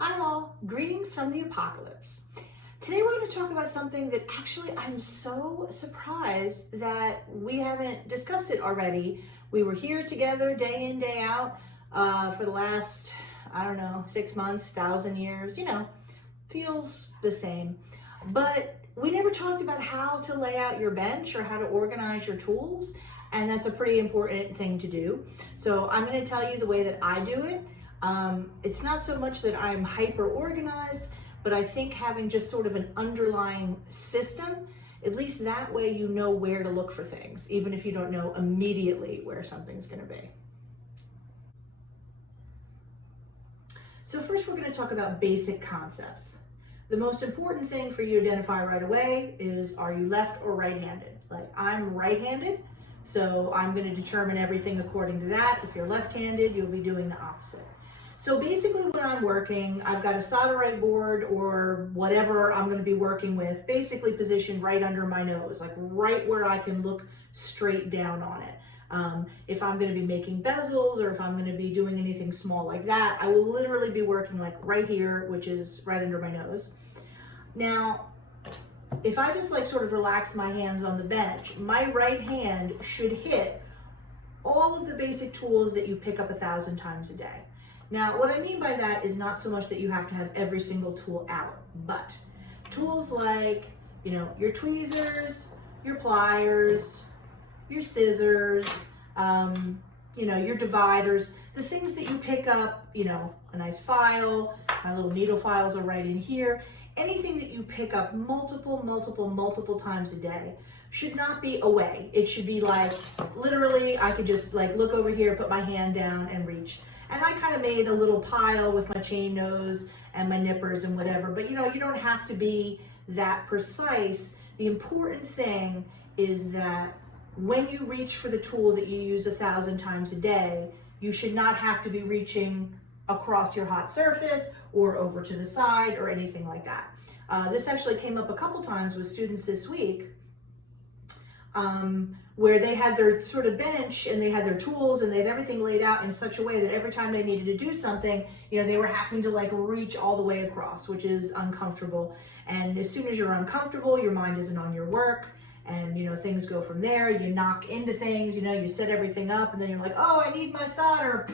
Hi all, greetings from the apocalypse. Today we're going to talk about something that actually I'm so surprised that we haven't discussed it already. We were here together day in, day out for the last, 6 months, 1,000 years, feels the same. But we never talked about how to lay out your bench or how to organize your tools, and that's a pretty important thing to do. So I'm going to tell you the way that I do it. It's not so much that I'm hyper organized, but I think having just sort of an underlying system, at least that way you know where to look for things, even if you don't know immediately where something's going to be. So first we're going to talk about basic concepts. The most important thing for you to identify right away is, are you left or right-handed? Like, I'm right-handed, so I'm going to determine everything according to that. If you're left-handed, you'll be doing the opposite. So basically when I'm working, I've got a solderite board or whatever I'm going to be working with, basically positioned right under my nose, like right where I can look straight down on it. If I'm going to be making bezels or if I'm going to be doing anything small like that, I will literally be working like right here, which is right under my nose. Now, if I just like sort of relax my hands on the bench, my right hand should hit all of the basic tools that you pick up 1,000 times a day. Now, what I mean by that is not so much that you have to have every single tool out, but tools like, your tweezers, your pliers, your scissors, your dividers, the things that you pick up, a nice file, my little needle files are right in here. Anything that you pick up multiple times a day should not be away. It should be like, literally, I could just like look over here, put my hand down and reach. And I kind of made a little pile with my chain nose and my nippers and whatever, but you don't have to be that precise. The important thing is that when you reach for the tool that you use 1,000 times a day, you should not have to be reaching across your hot surface or over to the side or anything like that. This actually came up a couple times with students this week, where they had their sort of bench and they had their tools and they had everything laid out in such a way that every time they needed to do something, they were having to like reach all the way across, which is uncomfortable. And as soon as you're uncomfortable, your mind isn't on your work, and things go from there. You knock into things, you set everything up, and then you're like, oh, I need my solder.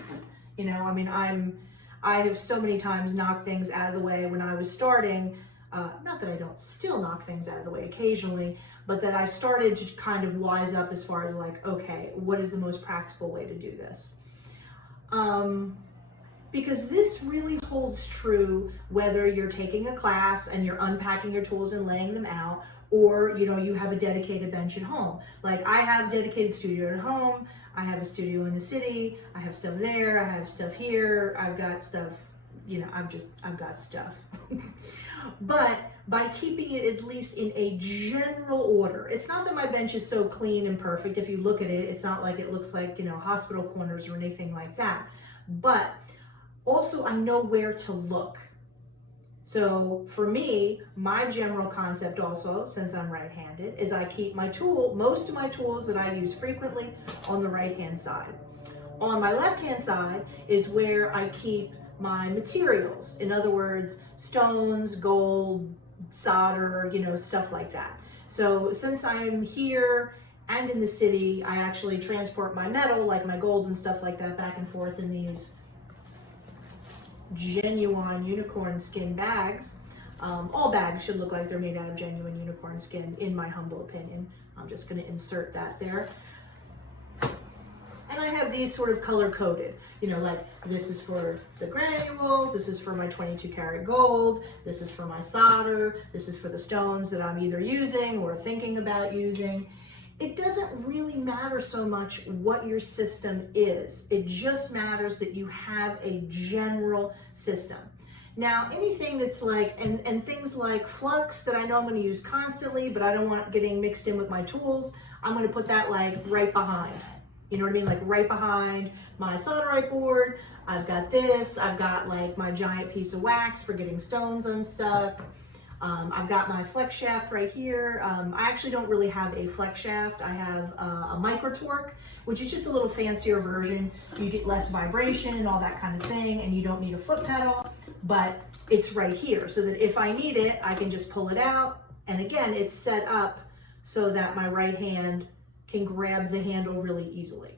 I have so many times knocked things out of the way when I was starting. Not that I don't still knock things out of the way occasionally, but that I started to kind of wise up as far as like, okay, what is the most practical way to do this? Because this really holds true whether you're taking a class and you're unpacking your tools and laying them out, or you have a dedicated bench at home. Like, I have a dedicated studio at home, I have a studio in the city, I have stuff there, I have stuff here, I've got stuff, I've got stuff. But by keeping it at least in a general order, it's not that my bench is so clean and perfect. If you look at it, it's not like it looks like, hospital corners or anything like that. But also I know where to look. So for me, my general concept also, since I'm right-handed, is I keep most of my tools that I use frequently on the right-hand side. On my left-hand side is where I keep my materials. In other words, stones, gold, solder, stuff like that. So since I'm here and in the city, I actually transport my metal, like my gold and stuff like that, back and forth in these genuine unicorn skin bags. All bags should look like they're made out of genuine unicorn skin, in my humble opinion. I'm just going to insert that there. And I have these sort of color coded, like this is for the granules, this is for my 22 karat gold, this is for my solder, this is for the stones that I'm either using or thinking about using. It doesn't really matter so much what your system is. It just matters that you have a general system. Now, anything that's like, and things like flux that I know I'm going to use constantly, but I don't want it getting mixed in with my tools, I'm going to put that like right behind. You know what I mean? Like right behind my solderite board. I've got this. I've got like my giant piece of wax for getting stones unstuck. I've got my flex shaft right here. I actually don't really have a flex shaft. I have a micro torque, which is just a little fancier version. You get less vibration and all that kind of thing, and you don't need a foot pedal, but it's right here so that if I need it, I can just pull it out. And again, it's set up so that my right hand can grab the handle really easily.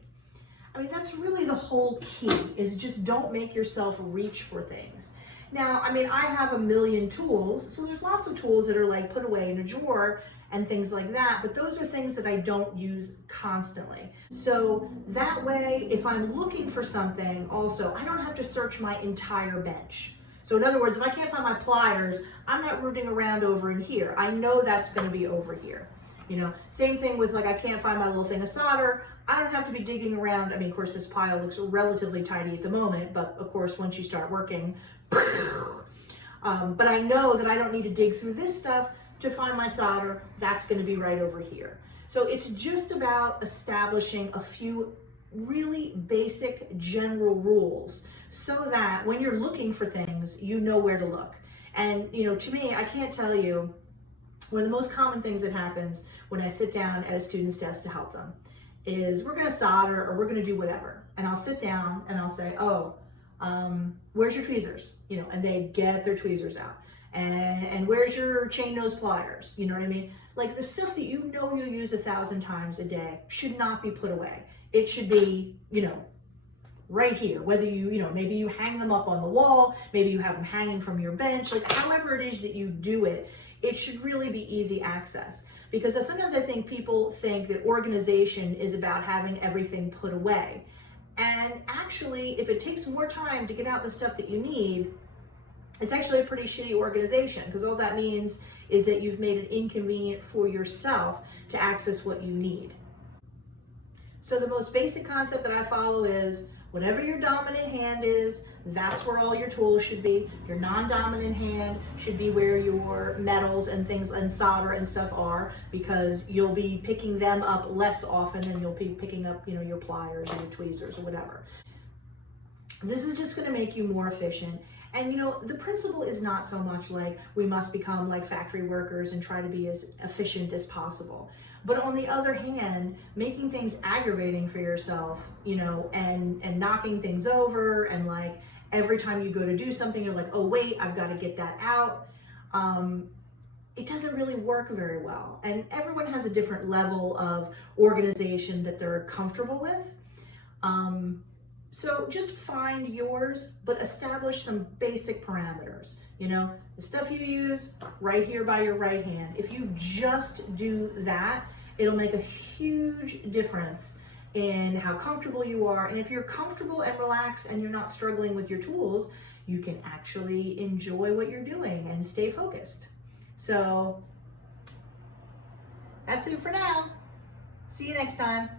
I mean, that's really the whole key, is just don't make yourself reach for things. Now, I mean, I have a million tools, so there's lots of tools that are like put away in a drawer and things like that, but those are things that I don't use constantly. So that way, if I'm looking for something also, I don't have to search my entire bench. So in other words, if I can't find my pliers, I'm not rooting around over in here. I know that's gonna be over here. You know, same thing with like, I can't find my little thing of solder. I don't have to be digging around. I mean, of course, this pile looks relatively tidy at the moment, but of course, once you start working, but I know that I don't need to dig through this stuff to find my solder. That's going to be right over here. So it's just about establishing a few really basic general rules so that when you're looking for things, you know where to look. And, you know, to me, I can't tell you, one of the most common things that happens when I sit down at a student's desk to help them is we're going to solder or we're going to do whatever. And I'll sit down and I'll say, oh, where's your tweezers? You know, and they get their tweezers out. And where's your chain nose pliers? You know what I mean? Like the stuff that you know you'll use 1,000 times a day should not be put away. It should be, you know, right here. Whether you know, maybe you hang them up on the wall, maybe you have them hanging from your bench, like however it is that you do it, it should really be easy access. Because sometimes I think people think that organization is about having everything put away. And actually, if it takes more time to get out the stuff that you need, it's actually a pretty shitty organization, because all that means is that you've made it inconvenient for yourself to access what you need. So the most basic concept that I follow is whatever your dominant hand is, that's where all your tools should be. Your non-dominant hand should be where your metals and things and solder and stuff are, because you'll be picking them up less often than you'll be picking up, you know, your pliers or your tweezers or whatever. This is just going to make you more efficient. And you know, the principle is not so much like we must become like factory workers and try to be as efficient as possible. But on the other hand, making things aggravating for yourself, you know, and knocking things over, and like every time you go to do something, you're like, oh wait, I've got to get that out. It doesn't really work very well. And everyone has a different level of organization that they're comfortable with. So just find yours, but establish some basic parameters. You know, the stuff you use right here by your right hand. If you just do that, it'll make a huge difference in how comfortable you are. And if you're comfortable and relaxed and you're not struggling with your tools, you can actually enjoy what you're doing and stay focused. So that's it for now. See you next time.